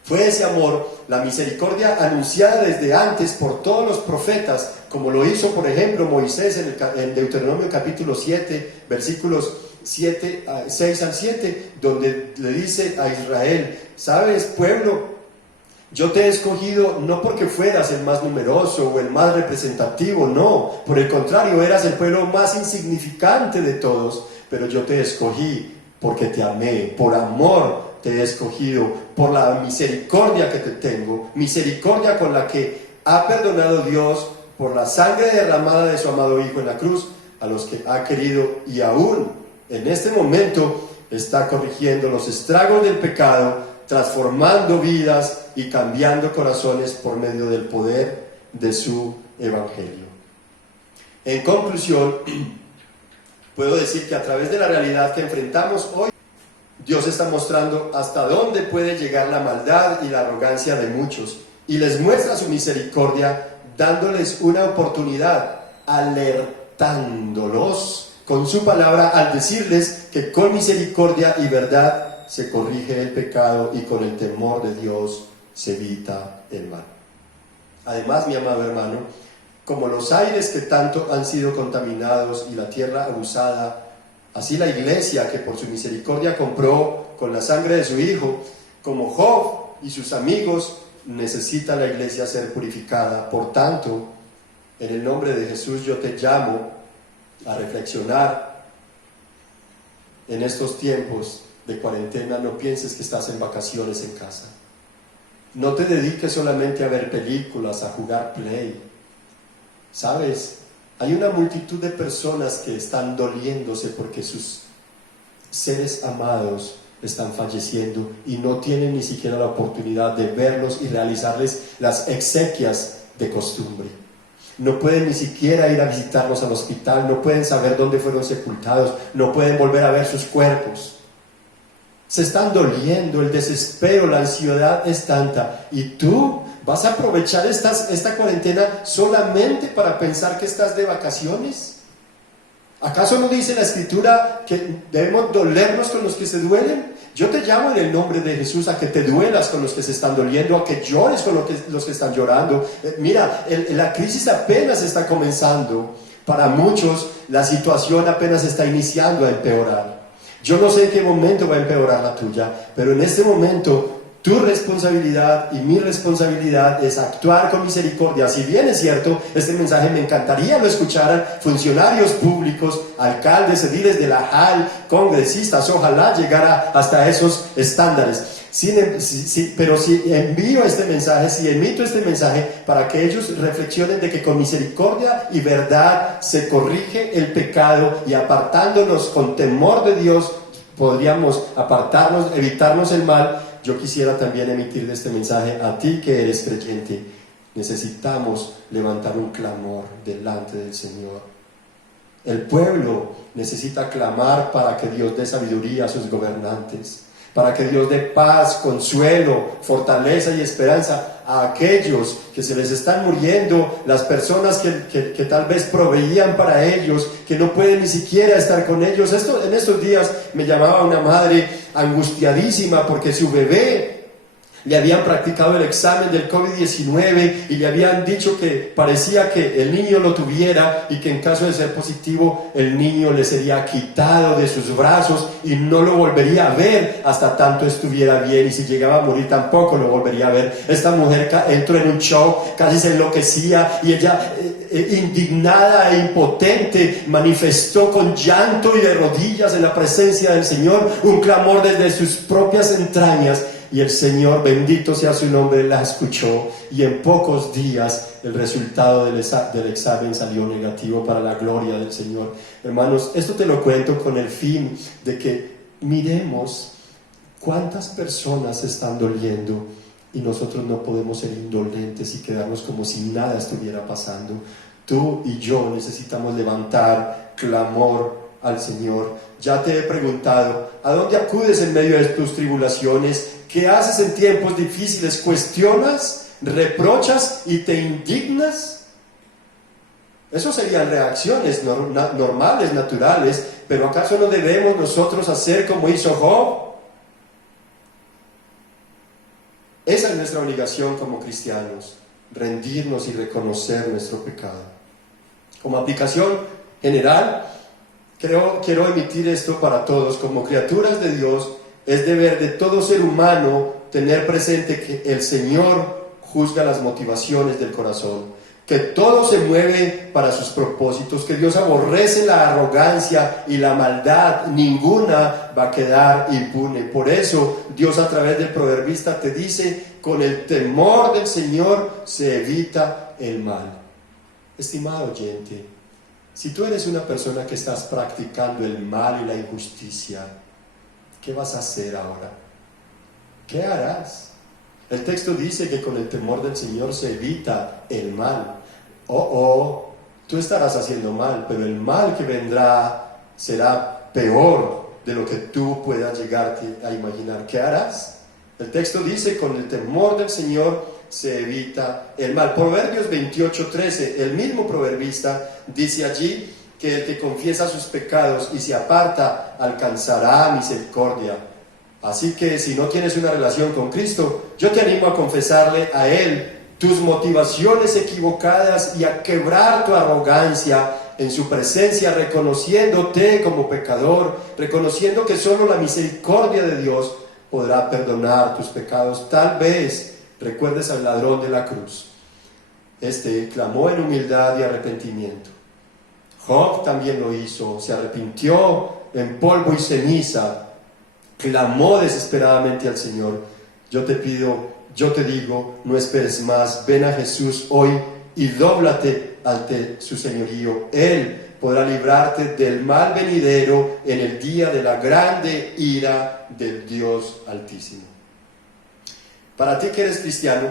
Fue ese amor, la misericordia anunciada desde antes por todos los profetas, como lo hizo por ejemplo Moisés en Deuteronomio capítulo 7, versículos 6 al 7, donde le dice a Israel, ¿sabes, pueblo? Yo te he escogido no porque fueras el más numeroso o el más representativo, no, por el contrario, eras el pueblo más insignificante de todos, pero yo te escogí porque te amé, por amor te he escogido, por la misericordia que te tengo, misericordia con la que ha perdonado Dios por la sangre derramada de su amado Hijo en la cruz, a los que ha querido y aún en este momento está corrigiendo los estragos del pecado, transformando vidas y cambiando corazones por medio del poder de su Evangelio. En conclusión, puedo decir que a través de la realidad que enfrentamos hoy, Dios está mostrando hasta dónde puede llegar la maldad y la arrogancia de muchos, y les muestra su misericordia, dándoles una oportunidad, alertándolos con su palabra al decirles que con misericordia y verdad se corrige el pecado y con el temor de Dios se evita el mal. Además, mi amado hermano, como los aires que tanto han sido contaminados y la tierra abusada, así la iglesia que por su misericordia compró con la sangre de su Hijo, como Job y sus amigos, necesita la iglesia ser purificada. Por tanto, en el nombre de Jesús yo te llamo a reflexionar en estos tiempos de cuarentena. No pienses que estás en vacaciones en casa. No te dediques solamente a ver películas, a jugar Play. ¿Sabes? Hay una multitud de personas que están doliéndose porque sus seres amados están falleciendo y no tienen ni siquiera la oportunidad de verlos y realizarles las exequias de costumbre. No pueden ni siquiera ir a visitarlos al hospital, no pueden saber dónde fueron sepultados, no pueden volver a ver sus cuerpos. Se están doliendo, el desespero, la ansiedad es tanta. ¿Y tú vas a aprovechar esta cuarentena solamente para pensar que estás de vacaciones? ¿Acaso no dice la Escritura que debemos dolernos con los que se duelen? Yo te llamo en el nombre de Jesús a que te duelas con los que se están doliendo, a que llores con los que están llorando. Mira, la crisis apenas está comenzando. Para muchos, la situación apenas está iniciando a empeorar. Yo no sé en qué momento va a empeorar la tuya, pero en este momento tu responsabilidad y mi responsabilidad es actuar con misericordia. Si bien es cierto, este mensaje me encantaría lo escucharan funcionarios públicos, alcaldes, ediles de la JAL, congresistas, ojalá llegara hasta esos estándares. Pero si envío este mensaje, si emito este mensaje para que ellos reflexionen de que con misericordia y verdad se corrige el pecado y apartándonos con temor de Dios podríamos apartarnos, evitarnos el mal. Yo quisiera también emitir este mensaje a ti que eres creyente. Necesitamos levantar un clamor delante del Señor. El pueblo necesita clamar para que Dios dé sabiduría a sus gobernantes, para que Dios dé paz, consuelo, fortaleza y esperanza a aquellos que se les están muriendo, las personas que tal vez proveían para ellos, que no pueden ni siquiera estar con ellos. En estos días me llamaba una madre angustiadísima porque su bebé le habían practicado el examen del COVID-19 y le habían dicho que parecía que el niño lo tuviera y que en caso de ser positivo el niño le sería quitado de sus brazos y no lo volvería a ver hasta tanto estuviera bien, y si llegaba a morir tampoco lo volvería a ver. Esta mujer entró en un shock, casi se enloquecía, y ella indignada e impotente manifestó con llanto y de rodillas en la presencia del Señor un clamor desde sus propias entrañas. Y el Señor, bendito sea su nombre, la escuchó, y en pocos días el resultado del examen salió negativo para la gloria del Señor. Hermanos, esto te lo cuento con el fin de que miremos cuántas personas están doliendo y nosotros no podemos ser indolentes y quedarnos como si nada estuviera pasando. Tú y yo necesitamos levantar clamor al Señor. Ya te he preguntado, ¿a dónde acudes en medio de tus tribulaciones? ¿Qué haces en tiempos difíciles? ¿Cuestionas, reprochas y te indignas? Eso serían reacciones normales, naturales, pero ¿acaso no debemos nosotros hacer como hizo Job? Esa es nuestra obligación como cristianos, rendirnos y reconocer nuestro pecado. Como aplicación general, quiero emitir esto para todos. Como criaturas de Dios, es deber de todo ser humano tener presente que el Señor juzga las motivaciones del corazón, que todo se mueve para sus propósitos, que Dios aborrece la arrogancia y la maldad, ninguna va a quedar impune. Por eso Dios, a través del proverbista, te dice: con el temor del Señor se evita el mal. Estimado oyente, si tú eres una persona que estás practicando el mal y la injusticia, ¿qué vas a hacer ahora? ¿Qué harás? El texto dice que con el temor del Señor se evita el mal. Tú estarás haciendo mal, pero el mal que vendrá será peor de lo que tú puedas llegarte a imaginar. ¿Qué harás? El texto dice: con el temor del Señor se evita el mal. Proverbios 28:13, el mismo proverbista dice allí que el que confiesa sus pecados y se aparta alcanzará misericordia. Así que si no tienes una relación con Cristo, yo te animo a confesarle a Él tus motivaciones equivocadas y a quebrar tu arrogancia en su presencia, reconociéndote como pecador, reconociendo que solo la misericordia de Dios podrá perdonar tus pecados. Tal vez recuerdes al ladrón de la cruz. Este clamó en humildad y arrepentimiento. Job también lo hizo, se arrepintió en polvo y ceniza, clamó desesperadamente al Señor. Yo te digo, no esperes más, ven a Jesús hoy y dóblate ante su señorío. Él podrá librarte del mal venidero en el día de la grande ira del Dios Altísimo. Para ti que eres cristiano,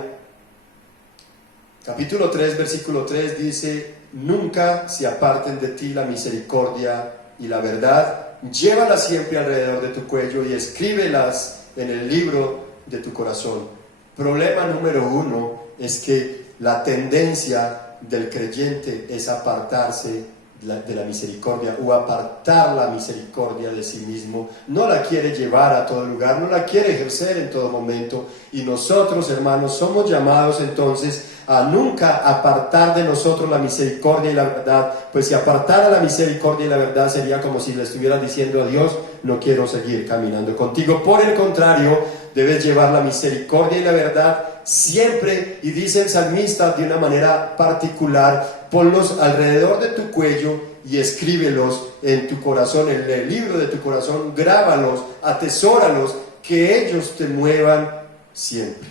capítulo 3, versículo 3 dice: nunca se aparten de ti la misericordia y la verdad, llévalas siempre alrededor de tu cuello y escríbelas en el libro de tu corazón. Problema número 1 es que la tendencia del creyente es apartarse de la misericordia, o apartar la misericordia de sí mismo. No la quiere llevar a todo lugar, no la quiere ejercer en todo momento. Y nosotros, hermanos, somos llamados entonces a nunca apartar de nosotros la misericordia y la verdad, pues si apartara la misericordia y la verdad sería como si le estuvieras diciendo a Dios: no quiero seguir caminando contigo. Por el contrario, debes llevar la misericordia y la verdad siempre, y dice el salmista de una manera particular: ponlos alrededor de tu cuello y escríbelos en tu corazón, en el libro de tu corazón, grábalos, atesóralos, que ellos te muevan siempre.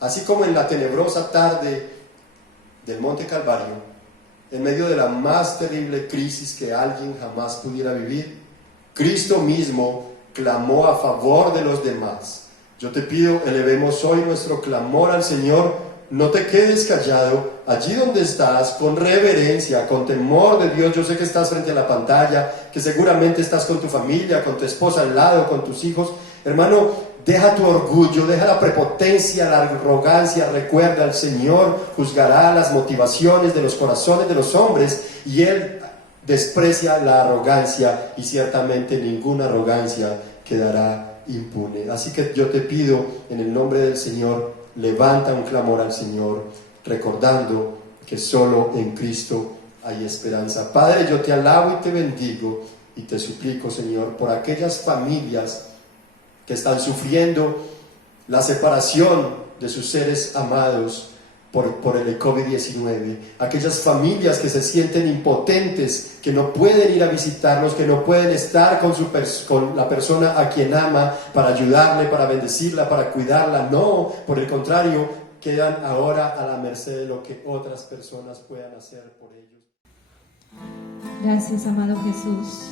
Así como en la tenebrosa tarde del Monte Calvario, en medio de la más terrible crisis que alguien jamás pudiera vivir, Cristo mismo clamó a favor de los demás. Yo te pido, elevemos hoy nuestro clamor al Señor. No te quedes callado, allí donde estás, con reverencia, con temor de Dios. Yo sé que estás frente a la pantalla, que seguramente estás con tu familia, con tu esposa al lado, con tus hijos. Hermano, Deja tu orgullo, deja la prepotencia, la arrogancia. Recuerda, el Señor juzgará las motivaciones de los corazones de los hombres y Él desprecia la arrogancia y ciertamente ninguna arrogancia quedará impune. Así que yo te pido en el nombre del Señor, levanta un clamor al Señor, recordando que solo en Cristo hay esperanza. Padre, yo te alabo y te bendigo y te suplico, Señor, por aquellas familias que están sufriendo la separación de sus seres amados por el COVID-19, aquellas familias que se sienten impotentes, que no pueden ir a visitarlos, que no pueden estar con la persona a quien ama para ayudarle, para bendecirla, para cuidarla. No, por el contrario, quedan ahora a la merced de lo que otras personas puedan hacer por ellos. Gracias, amado Jesús.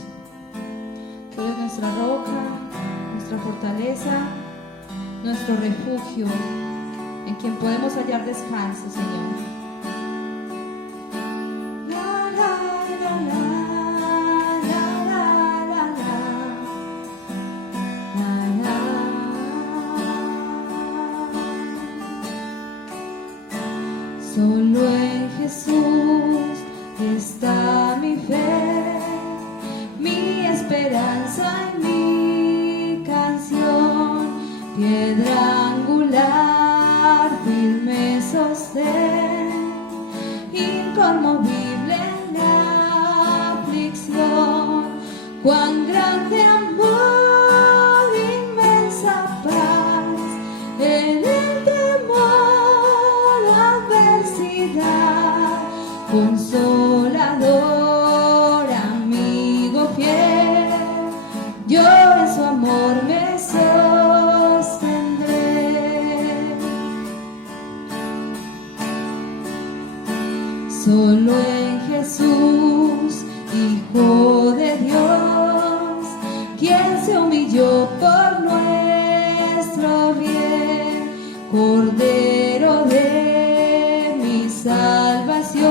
Tú eres nuestra roca, nuestra fortaleza, nuestro refugio, en quien podemos hallar descanso, Señor. La, la, la, la, la, la, la, la, la. Solo en Jesús está mi fe, mi esperanza y mi canción, piedra angular, firme sostén, inconmovible en la aflicción. Cuán grande amor, inmensa paz, en el temor, adversidad, consolador, amigo fiel, yo en su amor me sostendré. Solo en Jesús, Hijo de Dios, quien se humilló por nuestro bien, Cordero de mi salvación,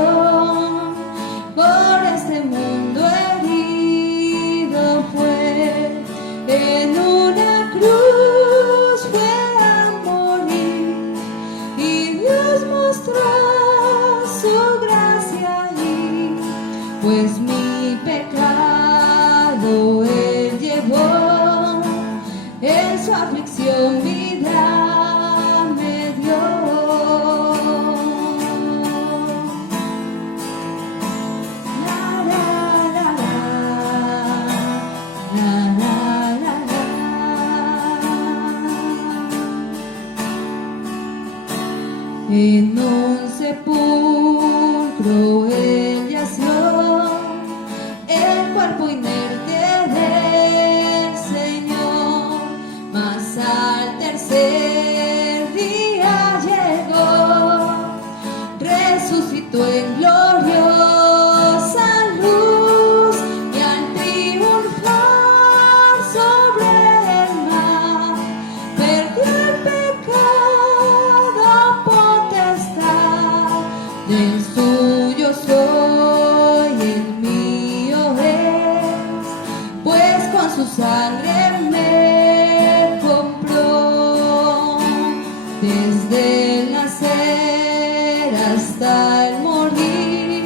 por este mundo herido fue, en una cruz fue a morir, y Dios mostró su gracia allí, pues mi pecado Él llevó, en su aflicción vida me dio. La, la, la, la, la, la, la. En un sepulcro Él yació, el cuerpo inerte del Señor, mas al tercer día llegó, resucitó en gloriosa luz, y al triunfar sobre el mar, perdió el pecado potestad, del suyo soy, el mío es, pues con su sangre me compró, desde el nacer hasta el morir,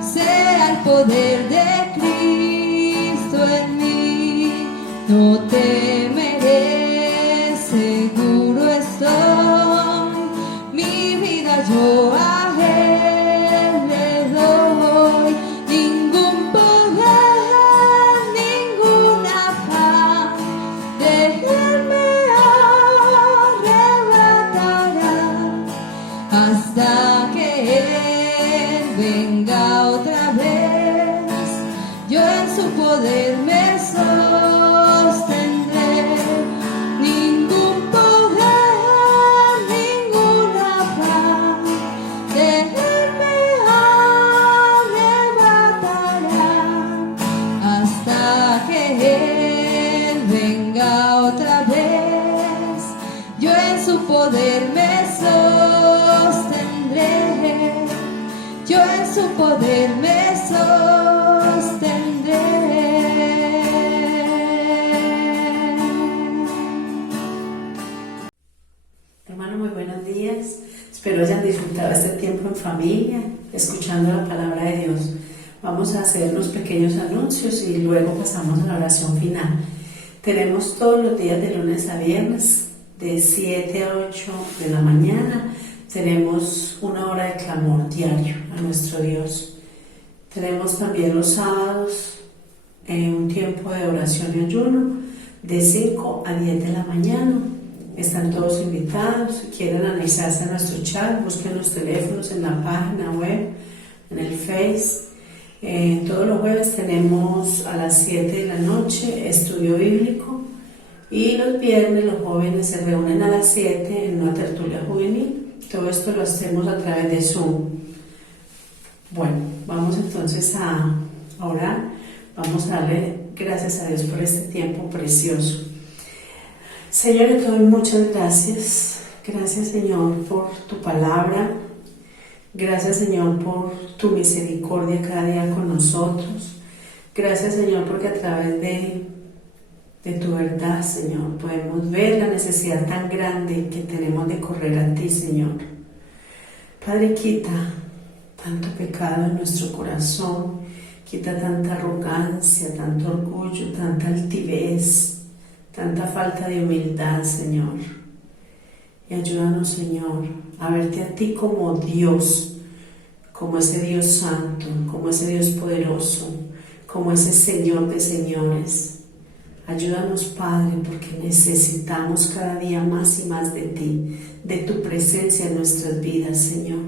sea el poder de Cristo en mí, no temeré, seguro estoy, mi vida yo a Él le doy, ningún poder, ningún afán de Él me arrebatará, hasta que Él venga otra vez, yo en su poder me sostendré, ningún poder, ningún afán de Él me arrebatará, hasta que Él venga otra vez, yo en su poder me sostendré, yo en su poder me sostendré. días. Espero hayan disfrutado este tiempo en familia, escuchando la palabra de Dios. Vamos a hacer unos pequeños anuncios y luego pasamos a la oración final. Tenemos todos los días de lunes a viernes, de 7 a 8 de la mañana. Tenemos una hora de clamor diario a nuestro Dios. Tenemos también los sábados un tiempo de oración y ayuno de 5 a 10 de la mañana. Están todos invitados. Si quieren anexarse a nuestro chat, busquen los teléfonos en la página web, en el Face. Todos los jueves tenemos a las 7 de la noche estudio bíblico y los viernes los jóvenes se reúnen a las 7 en una tertulia juvenil. Todo esto lo hacemos a través de Zoom. Bueno, vamos entonces a orar. Vamos a darle gracias a Dios por este tiempo precioso. Señor, te doy muchas gracias. Gracias, Señor, por tu palabra. Gracias, Señor, por tu misericordia cada día con nosotros. Gracias, Señor, porque a través de tu verdad, Señor, podemos ver la necesidad tan grande que tenemos de correr a ti, Señor. Padre, quita tanto pecado en nuestro corazón, quita tanta arrogancia, tanto orgullo, tanta altivez, tanta falta de humildad, Señor. Y ayúdanos, Señor, a verte a ti como Dios, como ese Dios santo, como ese Dios poderoso, como ese Señor de señores. Ayúdanos, Padre, porque necesitamos cada día más y más de ti, de tu presencia en nuestras vidas, Señor.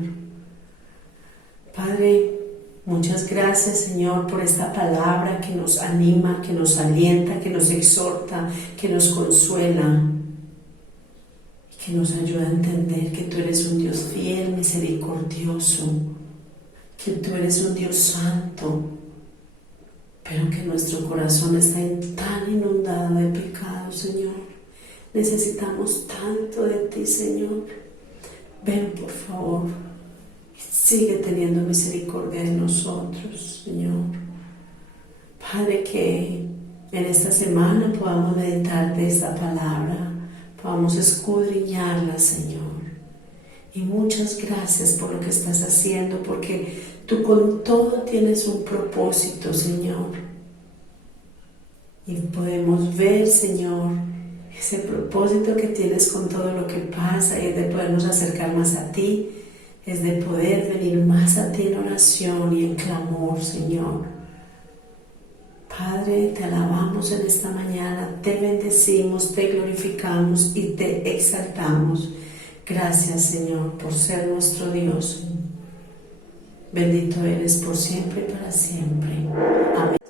Padre, muchas gracias, Señor, por esta palabra que nos anima, que nos alienta, que nos exhorta, que nos consuela y que nos ayuda a entender que tú eres un Dios fiel, misericordioso, que tú eres un Dios santo, pero que nuestro corazón está tan inundado de pecado, Señor. Necesitamos tanto de ti, Señor. Ven, por favor, sigue teniendo misericordia de nosotros, Señor. Padre, que en esta semana podamos meditar de esta palabra, podamos escudriñarla, Señor. Y muchas gracias por lo que estás haciendo, porque tú con todo tienes un propósito, Señor. Y podemos ver, Señor, ese propósito que tienes con todo lo que pasa, y es de podernos acercar más a ti, es de poder venir más a ti en oración y en clamor, Señor. Padre, te alabamos en esta mañana, te bendecimos, te glorificamos y te exaltamos. Gracias, Señor, por ser nuestro Dios. Bendito eres por siempre y para siempre. Amén.